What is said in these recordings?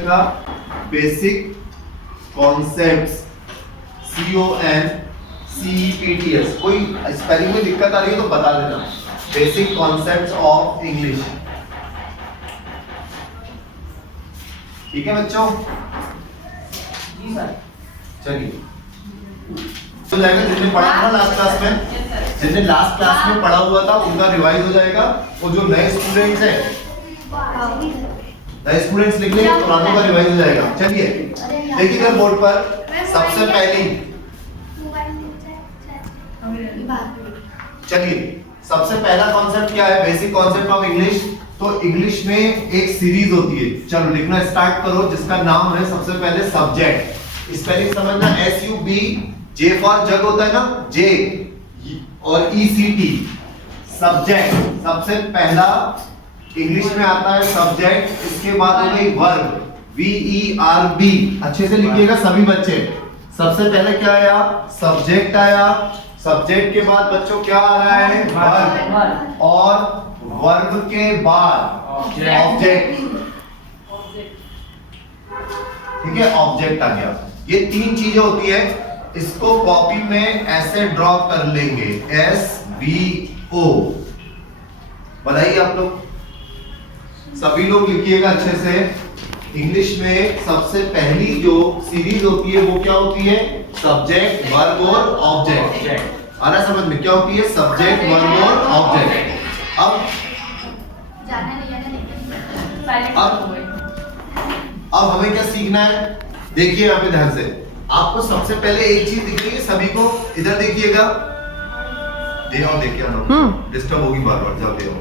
का basic concepts CONCEPTS। कोई spelling में दिक्कत आ रही है तो बता देना। बेसिक कॉन्सेप्ट्स ऑफ इंग्लिश, ठीक है बच्चों? जी सर। चलिए तो जाएगा जिसने पढ़ा था लास्ट क्लास में, जिसने लास्ट क्लास में पढ़ा हुआ था उनका रिवाइज हो जाएगा। वो जो नए स्टूडेंट्स हैं, नए स्टूडेंट्स लिख लेंगे पुरानों का रिवाइज हो जाएगा। चलिए देखिए इधर बोर्ड पर सबसे पहली, चलिए सबसे पहला कॉन्सेप्ट क्या है? Basic concept of English. तो इंग्लिश में एक सीरीज होती है, चलो लिखना स्टार्ट करो, जिसका नाम है सबसे पहले सब्जेक्ट। स्पेलिंग समझना, SUB, J फॉर जग होता है ना, J और ECT, सब्जेक्ट। सबसे पहला इंग्लिश में आता है सब्जेक्ट। इसके बाद हो गई वर्ब, VERB। अच्छे से लिखिएगा सभी बच्चे। सबसे पहले क्या आया? सब्जेक्ट आया। सब्जेक्ट के बाद बच्चों क्या आ रहा है? वर्ब। और वर्ब के बाद ऑब्जेक्ट, ठीक है? ऑब्जेक्ट आ गया। ये तीन चीजें होती है। इसको कॉपी में ऐसे ड्रॉ कर लेंगे, SVO। बताइए आप लोग, सभी लोग लिखिएगा अच्छे से। इंग्लिश में सबसे पहली जो सीरीज होती है वो क्या होती है? सब्जेक्ट, वर्ब और ऑब्जेक्ट। आ रहा है समझ में? क्या होती है? सब्जेक्ट, वर्ब और ऑब्जेक्ट। अब हमें क्या सीखना है? देखिए यहाँ पे ध्यान से। आपको सबसे पहले एक चीज दिख रही है सभी को, इधर देखिएगा। दे आओ, देखिए डिस्टर्ब होगी बार बार, जाओ दे आओ।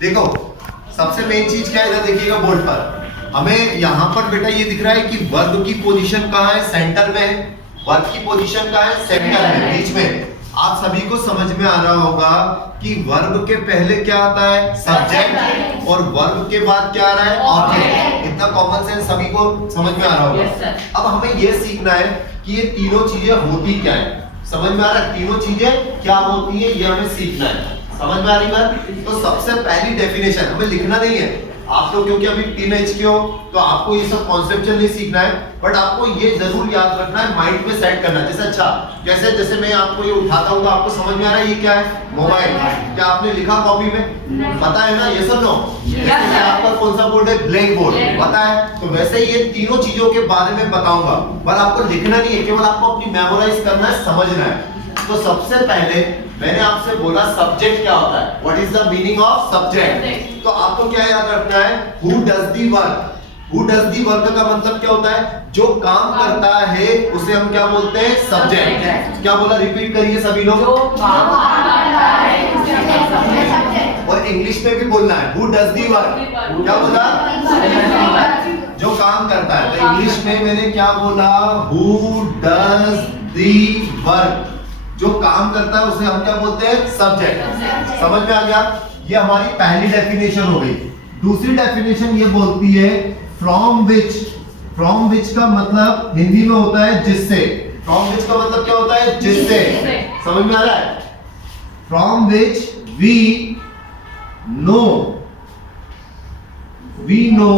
देखो सबसे मेन चीज क्या है? इधर देखिएगा बोर्ड पर। हमें यहाँ पर बेटा ये दिख रहा है कि वर्ब की पोजीशन कहाँ है? सेंटर में है। वर्ब की पोजीशन कहाँ है? सेंटर में, बीच में। आप सभी को समझ में आ रहा होगा कि वर्ब के पहले क्या आता है? सब्जेक्ट, और वर्ब के बाद क्या आ रहा है? ऑब्जेक्ट। इतना कॉमन सेंस सभी को समझ में आ रहा होगा। अब हमें ये सीखना है कि ये तीनों चीजें होती क्या है। समझ में आ रहा है? तीनों चीजें क्या होती है ये हमें सीखना है। समझ में आ रही बात? तो सबसे पहली डेफिनेशन हमें लिखना नहीं है। आप लोग क्योंकि अभी टीनेज के हो तो आपको ये सब कॉन्सेप्चुअल नहीं सीखना है, बट आपको ये जरूर याद रखना है, माइंड में सेट करना है। जैसे अच्छा, जैसे मैं आपको ये उठाता हूँ तो आपको समझ में आ रहा है ये क्या है? मोबाइल। क्या आपने लिखा कॉपी में? पता है ना? ये सब नो। जैसे आपका कौन सा बोर्ड है? Black board. पता है? तो वैसे ये तीनों चीजों के बारे में बताऊंगा, पर आपको लिखना नहीं है, केवल आपको अपनी मेमोराइज करना है, समझना है। तो सबसे पहले मैंने आपसे बोला सब्जेक्ट क्या होता है? What is the meaning of subject? तो आपको क्या याद रखना है? Who does the work. Who does the work का मतलब क्या होता है? जो काम करता है उसे हम क्या बोलते हैं? सब्जेक्ट। क्या बोला? रिपीट करिए सभी लोग। जो काम करता है उसे हम सब्जेक्ट। और इंग्लिश में भी बोलना है, हु डज दी वर्क। क्या बोला? जो काम करता है। तो इंग्लिश में मैंने क्या बोला? Who does the work. जो काम करता है उसे हम क्या बोलते हैं? सब्जेक्ट। समझ में आ गया? ये हमारी पहली डेफिनेशन हो गई। दूसरी डेफिनेशन ये बोलती है फ्रॉम विच। फ्रॉम विच का मतलब हिंदी में होता है जिससे। फ्रॉम विच का मतलब क्या होता है? जिससे। समझ में आ रहा है? From which we know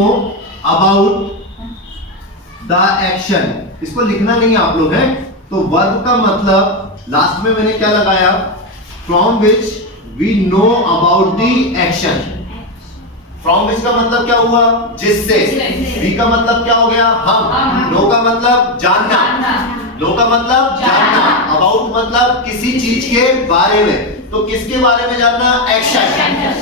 about the action. इसको लिखना नहीं है आप लोग, हैं? तो वर्ब का मतलब लास्ट में मैंने क्या लगाया? From which we know about the action. From which का मतलब क्या हुआ? जिससे। वी का मतलब क्या हो गया? हम। नो का मतलब जानना। नो का मतलब जानना। अबाउट मतलब किसी चीज के बारे में। तो किसके बारे में जानना? एक्शन।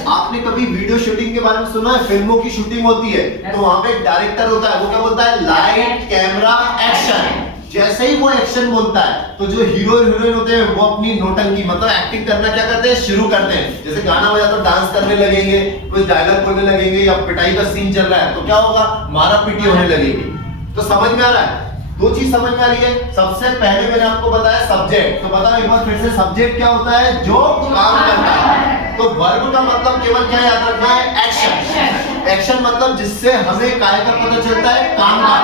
आपने कभी वीडियो शूटिंग के बारे में सुना है? फिल्मों की शूटिंग होती है तो वहां पे एक डायरेक्टर होता है, वो क्या बोलता है? Light, camera, action. जैसे ही वो एक्शन बोलता है तो जो हीरो हीरोइन होते हैं वो अपनी नोटंकी मतलब एक्टिंग करना क्या करते हैं? शुरू करते हैं। जैसे गाना बजा तो डांस करने लगेंगे, कुछ डायलॉग बोलने लगेंगे, या पिटाई का सीन चल रहा है तो क्या होगा? मारा पीटी होने लगेगी। तो समझ में आ रहा है? दो चीज समझ में आ रही है। सबसे पहले मैंने आपको बताया सब्जेक्ट, तो बताओ एक बार फिर से, सब्जेक्ट क्या होता है? जो काम करता है। तो वर्ब का मतलब केवल क्या याद रखना है? एक्शन। एक्शन मतलब जिससे हमें काय का पता चलता है? काम का।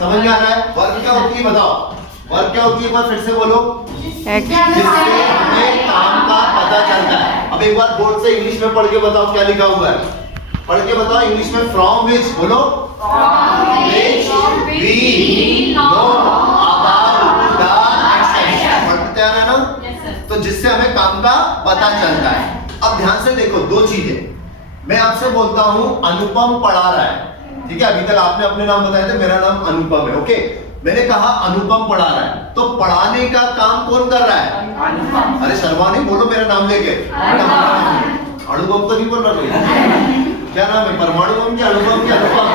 समझ में आ रहा है? वर्ब क्या होती है बताओ? वर्ब क्या होती है? एक बार फिर से बोलो। जिससे हमें काम का पता चलता है। अब एक बार बोर्ड से इंग्लिश में पढ़ के बताओ क्या लिखा हुआ है। पढ़ के बताओ इंग्लिश में फ्रॉम विच बोलो। Which we know about the action. पढ़ते आ रहा है ना? तो जिससे हमें काम का पता चलता है। अब ध्यान से देखो दो चीजें। मैं आपसे बोलता हूं अनुपम पढ़ा रहा है, ठीक है? अभी तक आपने अपने नाम बताए थे, मेरा नाम अनुपम है, ओके? मैंने कहा अनुपम पढ़ा रहा है, तो पढ़ाने का काम कौन कर रहा है? अरे शर्मा नहीं, बोलो मेरा नाम लेके। अनुपम तो नहीं बोल रहा कोई। क्या नाम है? परमाणु बम क्या अनुपम क्या अनुपम?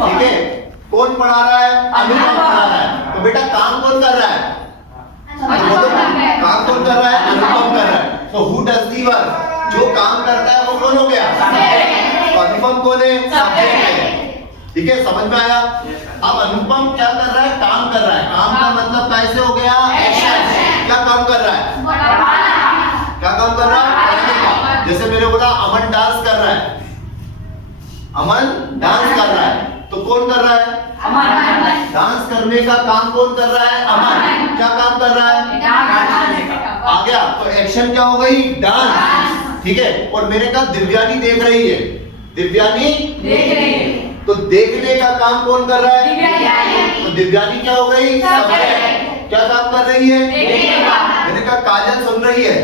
ठीक है, कौन पढ़ा रहा है? अनुपम पढ़ा रहा है। तो बेटा काम कौन कर रहा है? काम कौन कर रहा है? अनुपम कर रहा है। तो हु डज दी वर्क? जो काम करता है वो कौन हो गया? तो अनुपम कौन है? सब्जेक्ट है। ठीक है, समझ में आया? अब अनुपम क्या कर रहा है? काम कर रहा है। काम का मतलब कैसे हो गया? एक्शन। क्या काम कर रहा है? क्या काम कर रहा है? जैसे मैंने बोला अमन डांस कर रहा है, अमन डांस कर रहा है, तो कौन कर रहा है? अमन। डांस करने का काम कौन कर रहा है? अमन। क्या काम कर रहा है? आ गया, तो एक्शन क्या हो गई? डांस। ठीक है, और मैंने कहा दिव्यानी देख रही है, दिव्यानी देख रही है, तो देखने का काम कौन कर रहा है? तो दिव्यानी क्या हो गई? सब्जेक्ट। क्या काम कर रही है? मैंने कहा काजल सुन रही है।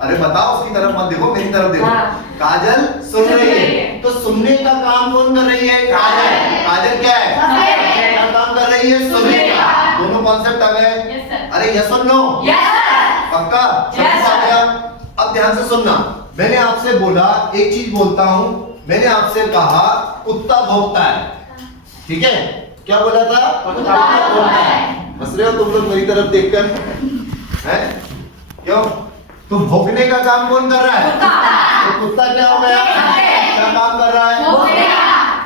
अरे बताओ, उसकी तरफ मत देखो, मेरी तरफ देखो। काजल सुन रही है, तो सुनने का काम कौन कर रही है? काजल। काजल क्या है? क्या काम कर रही है? सुनने का। दोनों कॉन्सेप्ट आ गए। अरे यस और नो? पक्का? आ गया। अब ध्यान से सुनना, मैंने आपसे बोला, एक चीज बोलता हूं, मैंने आपसे कहा कुत्ता भौंकता है, ठीक है? क्या बोला था? कुत्ता भौंकता है। हंस रहे हो तुम लोग मेरी तरफ देखकर, हैं? क्यों? तो भौंकने का काम कौन कर रहा है? तो कुत्ता क्या हो गया? क्या काम कर रहा है?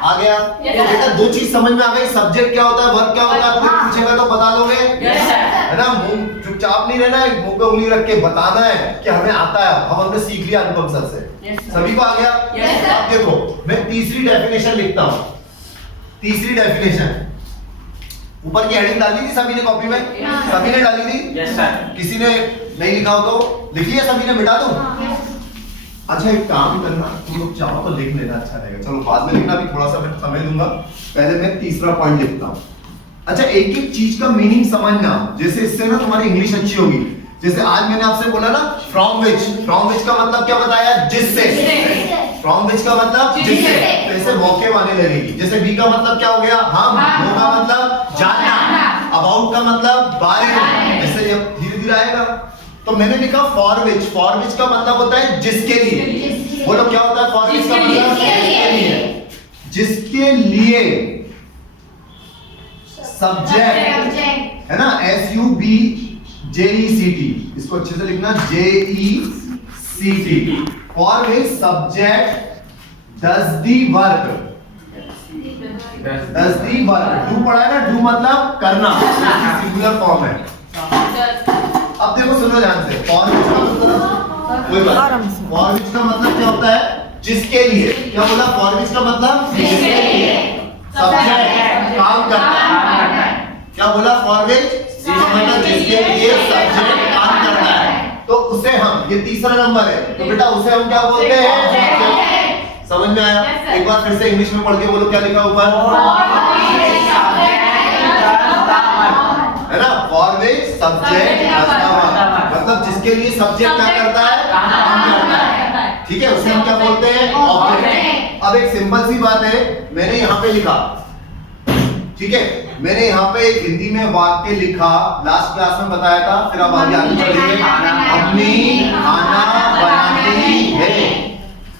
आ गया। तो बेटा दो चीज समझ में आ गई, सब्जेक्ट क्या होता है, वर्ब क्या होता है, कोई पूछेगा तो बता दोगे, है ना? मुंह चुपचाप नहीं रहना है, मुंह पे उंगली रख के बताना है कि हमें आता है। हम हमने सीख लिया अनुपम सर से, सभी को आ गया। अब देखो मैं तीसरी डेफिनेशन लिखता हूं। तीसरी डेफिनेशन ऊपर की हेडिंग डाली थी सभी ने कॉपी में? सभी ने डाली थी? Yes sir. किसी ने नहीं लिखा हो तो लिख लिया सभी ने? मिटा दूं? अच्छा एक काम करना, तुम लोग चाहो तो लिख लेना, अच्छा रहेगा। चलो बाद में लिखना, अभी थोड़ा सा मैं समय दूंगा, पहले मैं तीसरा पॉइंट लिखता हूं। अच्छा एक एक चीज का मीनिंग समझना, जैसे इससे ना तुम्हारी इंग्लिश अच्छी होगी। जैसे आज मैंने आपसे बोला ना फ्रॉम विच, फ्रॉम विच का मतलब क्या बताया? जिससे। फ्रॉम विच का मतलब जिससे, तो ऐसे मौके आने लगेगी। जैसे बी का मतलब क्या हो गया? हम। नो का मतलब जानना। अबाउट का मतलब बारे में। ऐसे धीरे धीरे आएगा। तो मैंने लिखा फॉर विच। फॉर विच का मतलब होता है जिसके लिए। बोलो क्या होता है फॉर विच का मतलब? जिसके लिए। जिसके लिए सब्जेक्ट है ना, SUBJECT, इसको अच्छे से लिखना, JECT। For which subject does the work. Does the work, do पढ़ा है ना, डू मतलब करना, सिंगुलर फॉर्म है। अब देखो सुनो ध्यान से, फॉर विच का मतलब कोई बात, फॉर विच का मतलब क्या होता है? जिसके लिए। क्या बोला? फॉर विच का मतलब जिसके लिए सब्जेक्ट काम करता है। क्या बोला? फॉर विच मतलब जिसके लिए सब्जेक्ट काम करता है, तो उसे हम, ये तीसरा नंबर है, तो बेटा उसे हम क्या बोलते हैं? समझ में आया? एक बार फिर से इंग्लिश में पढ़ के बोलो क्या लिखा ऊपर, है ना? फॉर विच सब्जेक्ट मतलब जिसके लिए सब्जेक्ट क्या करता है? काम करता है। ठीक है, उसे हम क्या बोलते हैं? ऑब्जेक्ट। अब एक सिंपल सी बात है, मैंने यहाँ पे लिखा, ठीक है, मैंने यहाँ पे एक हिंदी में वाक्य लिखा, लास्ट क्लास में बताया था, फिर अब आगे चलेंगे। अपनी खाना बनाती है।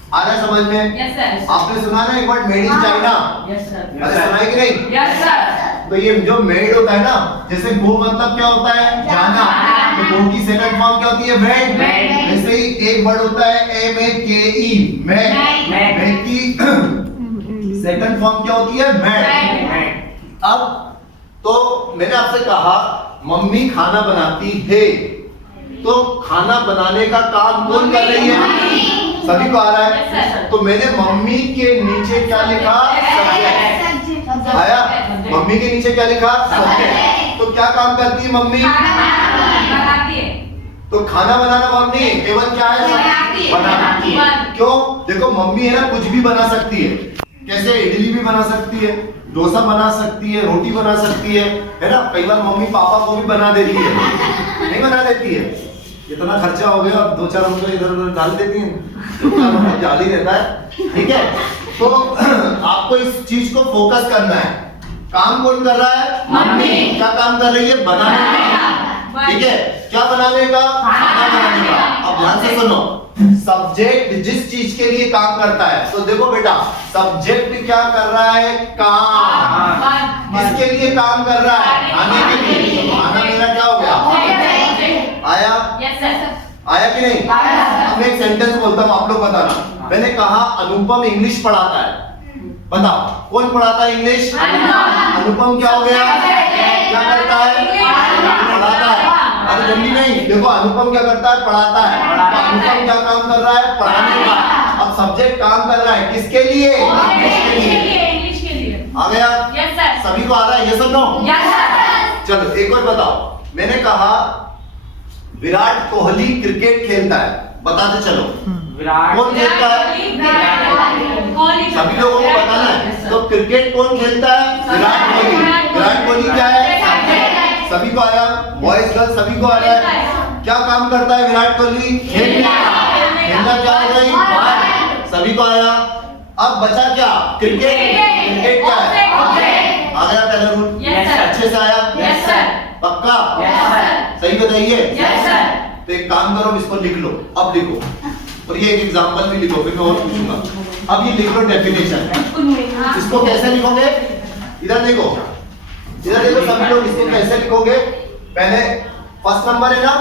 आ रहा है समझ में? Yes sir. आपने सुना ना एक word made in China? Yes sir. अरे सुना है कि नहीं? Yes sir. तो ये जो मेड होता है ना, जैसे गो मतलब क्या होता है? जाना। तो गो की सेकंड फॉर्म क्या होती है? मेड। वैसे ही एक वर्ड होता है MEKE, मेड। मेड की सेकंड फॉर्म क्या होती है? मेड। अब तो मैंने आपसे कहा मम्मी खाना बनाती है, तो खाना बनाने का काम कौन कर रही है? सभी को आ रहा है? तो मैंने मम्मी के नीचे क्या लिखा? सब्जेक्ट। आया? मम्मी के नीचे क्या लिखा? सब्जेक्ट। तो क्या काम करती है मम्मी? बनाती है। तो खाना बनाना वर्ब नहीं है, केवल क्या है? बनाती है। क्यों? देखो मम्मी है ना कुछ भी बना सकती है। कैसे? इडली भी बना सकती है, डोसा बना सकती है, रोटी बना सकती है ना? कई बार मम्मी पापा को भी बना देती है, नहीं बना देती है? इतना खर्चा हो गया, 2-4 रुपए इधर उधर डाल देती हैं, जाल ही रहता है। ठीक है, तो आपको इस चीज को फोकस करना है। काम कौन कर रहा है? मम्मी। क्या काम कर रही है? बनाने का। ठीक है, क्या बनाने का? खाना बनाने का। अब ध्यान से सुनो, सब्जेक्ट जिस चीज के लिए काम करता है, तो देखो बेटा सब्जेक्ट क्या कर रहा है? काम। किसके लिए काम कर रहा है? खाने के लिए। तो खाना मेरा क्या हो गया? आया? आया कि नहीं? अब मैं एक सेंटेंस बोलता हूँ, आप लोग बताना। मैंने कहा अनुपम इंग्लिश पढ़ाता है, बताओ कौन पढ़ाता है इंग्लिश? अनुपम क्या हो गया? क्या करता है? पढ़ाता है। अरे जल्दी नहीं, देखो अनुपम क्या करता है? पढ़ाता है। तो अनुपम क्या काम कर रहा है? पढ़ाने का। अब सब्जेक्ट काम कर रहा है किसके लिए? इंग्लिश के लिए। आ गया? Yes sir. सभी को आ रहा है? ये सब नो? Yes sir. चलो एक और बताओ। मैंने कहा विराट कोहली क्रिकेट खेलता है, बताते चलो कौन खेलता है? सभी लोगों को बताना है। तो क्रिकेट कौन खेलता है? विराट कोहली। विराट कोहली क्या है? सभी को आया? बॉयज गर्ल्स सभी को आ रहा है? क्या काम करता है विराट कोहली? खेलना। खेलना क्या हो गई? बात। सभी को आया? अब बचा क्या? क्रिकेट। क्रिकेट क्या है? आ गया पहला रूल? अच्छे से आया? पक्का? सही बताइए? तो एक काम करो, इसको लिख लो। अब लिखो, और ये एक एग्जांपल भी लिखो, फिर मैं और पूछूंगा। अब ये लिख लो डेफिनेशन। इसको कैसे लिखोगे? इधर देखो, इधर देखो सभी लोग, इसको कैसे लिखोगे? पहले फर्स्ट नंबर है ना,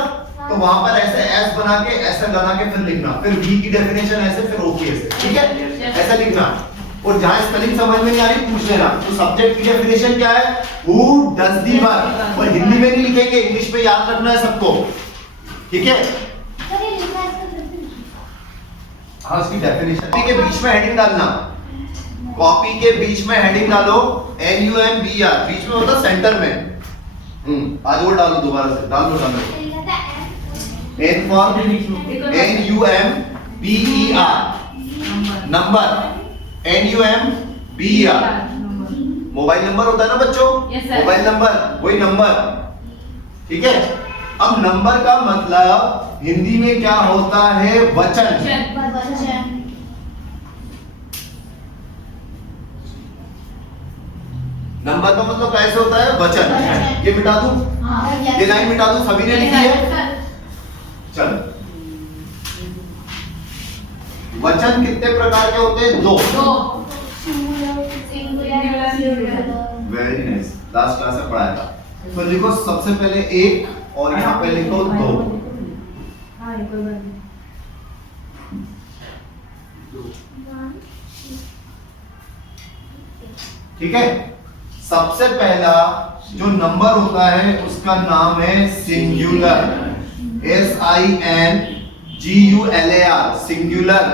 तो वहां पर ऐसे एस बना के ऐसे बना के फिर लिखना, फिर वी की डेफिनेशन ऐसे, फिर ओ की ऐसे। ठीक है, ऐसा लिखना। और जहां स्पेलिंग समझ में नहीं आ रही पूछ लेना। तो सब्जेक्ट की डेफिनेशन क्या है? Who does the work. और हिंदी में नहीं लिखेंगे, इंग्लिश में याद रखना है सबको। ठीक है, हाँ उसकी डेफिनेशन। कॉपी के बीच में हेडिंग डालना, कॉपी के बीच में हेडिंग डालो NUMBR, बीच में होता सेंटर में। आज वो डालो, दोबारा से डाल दो। N for NUMBER, number NUMBER। Mobile number होता है ना बच्चों? मोबाइल नंबर, वही नंबर। ठीक है, अब नंबर का मतलब हिंदी में क्या होता है? वचन। नंबर का मतलब कैसे होता है? वचन। ये मिटा दूं? ये लाइन मिटा दूं? सभी ने लिखी है? चलो, वचन कितने प्रकार के होते हैं? 2। वेरी नाइस, लास्ट क्लास में पढ़ाया था। तो लिखो सबसे पहले 1 और यहाँ पे लिखो 2। ठीक है, सबसे पहला जो नंबर होता है उसका नाम है सिंगुलर। SINGULAR, singular.